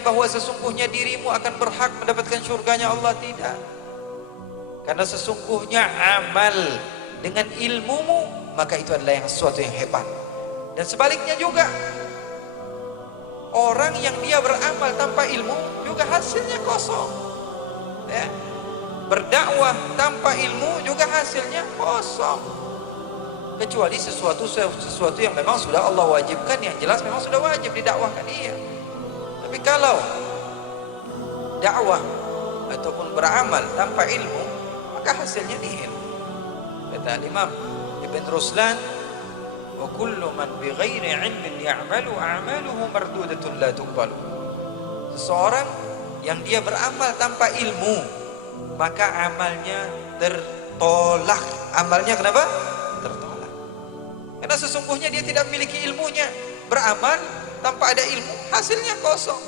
bahwa sesungguhnya dirimu akan berhak mendapatkan surganya Allah, tidak. Karena sesungguhnya amal dengan ilmumu, maka itu adalah yang sesuatu yang hebat. Dan sebaliknya juga, orang yang dia beramal tanpa ilmu juga hasilnya kosong, ya. Berdakwah tanpa ilmu juga hasilnya kosong, kecuali sesuatu yang memang sudah Allah wajibkan, yang jelas memang sudah wajib didakwahkan, iya. Tapi kalau dakwah ataupun beramal tanpa ilmu, maka hasilnya nihil. Kata Imam Ibn Ruslan, wa kullu man bighairi ilmin ya'malu a'maluhu mardudatun la tuqbalu. Seseorang yang dia beramal tanpa ilmu, maka amalnya tertolak. Amalnya kenapa? Tertolak. Karena sesungguhnya dia tidak memiliki ilmunya. Beramal tanpa ada ilmu, hasilnya kosong.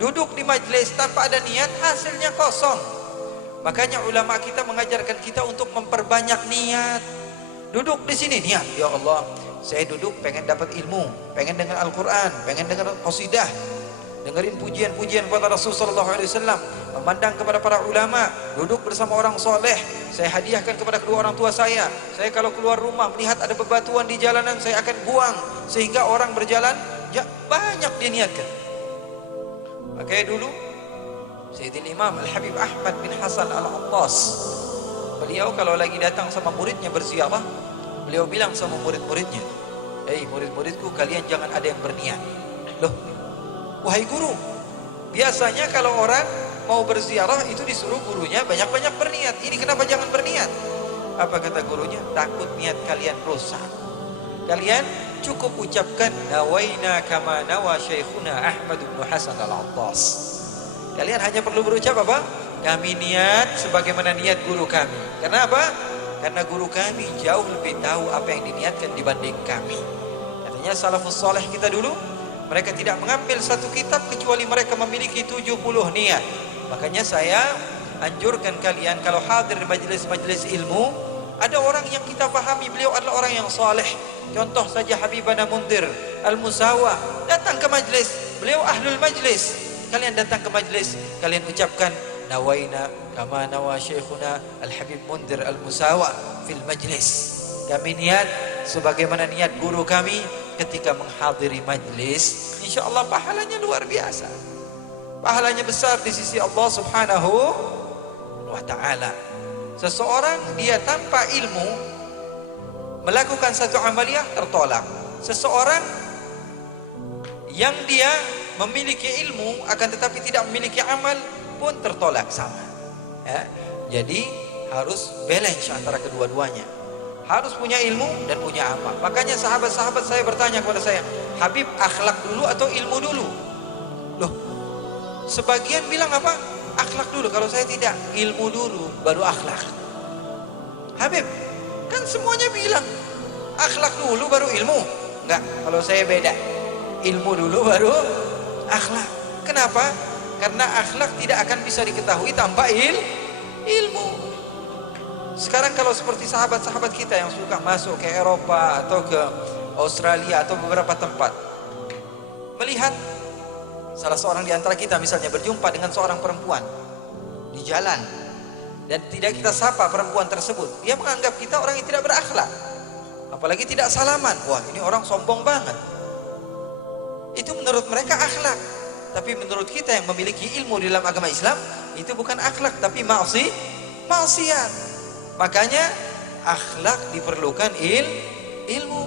Duduk di majelis tanpa ada niat, hasilnya kosong. Makanya ulama kita mengajarkan kita untuk memperbanyak niat. Duduk di sini niat, ya Allah, saya duduk pengen dapat ilmu, pengen dengar Al-Quran, pengen dengar qasidah, dengerin pujian-pujian kepada Rasulullah SAW, memandang kepada para ulama, duduk bersama orang soleh, saya hadiahkan kepada kedua orang tua saya. Saya kalau keluar rumah melihat ada bebatuan di jalanan, saya akan buang, sehingga orang berjalan ya, banyak diniatkan. Makanya dulu Sayyidil Imam Al-Habib Ahmad bin Hasan Al-Attas, beliau kalau lagi datang sama muridnya berziarah, beliau bilang sama murid-muridnya, "Hei murid-muridku, kalian jangan ada yang berniat." Loh, wahai guru, biasanya kalau orang mau berziarah itu disuruh gurunya banyak-banyak berniat. Ini kenapa jangan berniat? Apa kata gurunya? Takut niat kalian rusak. Kalian cukup ucapkan nawaina kama nawa syekhuna Ahmad bin Hasan Al-Attas. Kalian hanya perlu berucap apa? Kami niat sebagaimana niat guru kami. Karena apa? Karena guru kami jauh lebih tahu apa yang diniatkan dibanding kami. Katanya salafus saleh kita dulu, mereka tidak mengambil satu kitab kecuali mereka memiliki 70 niat. Makanya saya anjurkan kalian kalau hadir di majelis-majelis ilmu, ada orang yang kita pahami beliau adalah orang yang saleh. Contoh saja Habibana Mundir Al-Musawa, datang ke majelis, beliau ahlul majlis. Kalian datang ke majelis, kalian ucapkan nawaina kama nawa syekhuna Al-Habib Mundir Al-Musawa fil majlis. Kami niat sebagaimana niat guru kami ketika menghadiri majlis. InsyaAllah pahalanya luar biasa, pahalanya besar di sisi Allah Subhanahu wa ta'ala. Seseorang dia tanpa ilmu melakukan satu amaliyah tertolak. Seseorang yang dia memiliki ilmu akan tetapi tidak memiliki amal pun tertolak sama, ya. Jadi harus balance antara kedua-duanya. Harus punya ilmu dan punya amal. Makanya sahabat-sahabat saya bertanya kepada saya, Habib, akhlak dulu atau ilmu dulu? Loh, sebagian bilang apa? Akhlak dulu. Kalau saya tidak, ilmu dulu baru akhlak. Habib, kan semuanya bilang akhlak dulu baru ilmu. Enggak, kalau saya beda. Ilmu dulu baru akhlak. Kenapa? Karena akhlak tidak akan bisa diketahui tanpa ilmu. Sekarang kalau seperti sahabat-sahabat kita yang suka masuk ke Eropa atau ke Australia atau beberapa tempat, melihat salah seorang di antara kita misalnya berjumpa dengan seorang perempuan di jalan dan tidak kita sapa perempuan tersebut, dia menganggap kita orang yang tidak berakhlak, apalagi tidak salaman. Wah, ini orang sombong banget. Itu menurut mereka akhlak. Tapi menurut kita yang memiliki ilmu di dalam agama Islam, itu bukan akhlak tapi maksiat. Makanya akhlak diperlukan ilmu.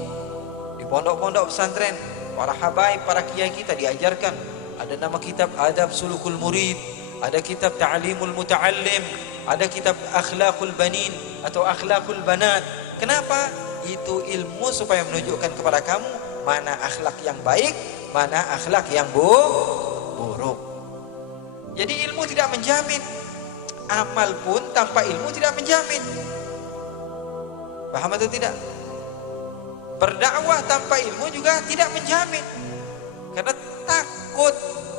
Di pondok-pondok pesantren, para habaib, para kiai kita diajarkan. Ada nama kitab Adab Sulukul Murid, ada kitab Ta'limul Muta'allim, ada kitab Akhlaqul Banin atau Akhlaqul Banat. Kenapa? Itu ilmu supaya menunjukkan kepada kamu mana akhlak yang baik, mana akhlak yang buruk. Jadi ilmu tidak menjamin, amal pun tanpa ilmu tidak menjamin. Paham atau tidak? Berdakwah tanpa ilmu juga tidak menjamin, karena takut.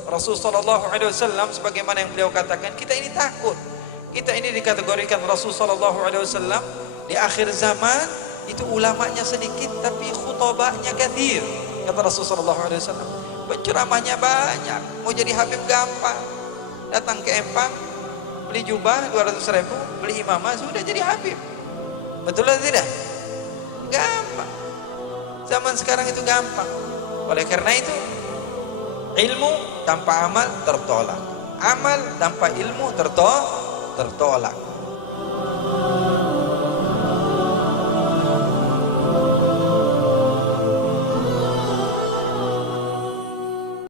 Rasulullah SAW sebagaimana yang beliau katakan, kita ini takut. Kita ini dikategorikan Rasulullah SAW di akhir zaman itu ulamanya sedikit tapi khutbahnya kathir. kata Rasulullah SAW. Penceramahnya banyak, mau jadi habib gampang. Datang ke Empang, beli jubah 200.000, beli imamah, sudah jadi habib. Betul atau tidak? Gampang. Zaman sekarang itu gampang. Oleh karena itu, ilmu tanpa amal tertolak, amal tanpa ilmu tertolak.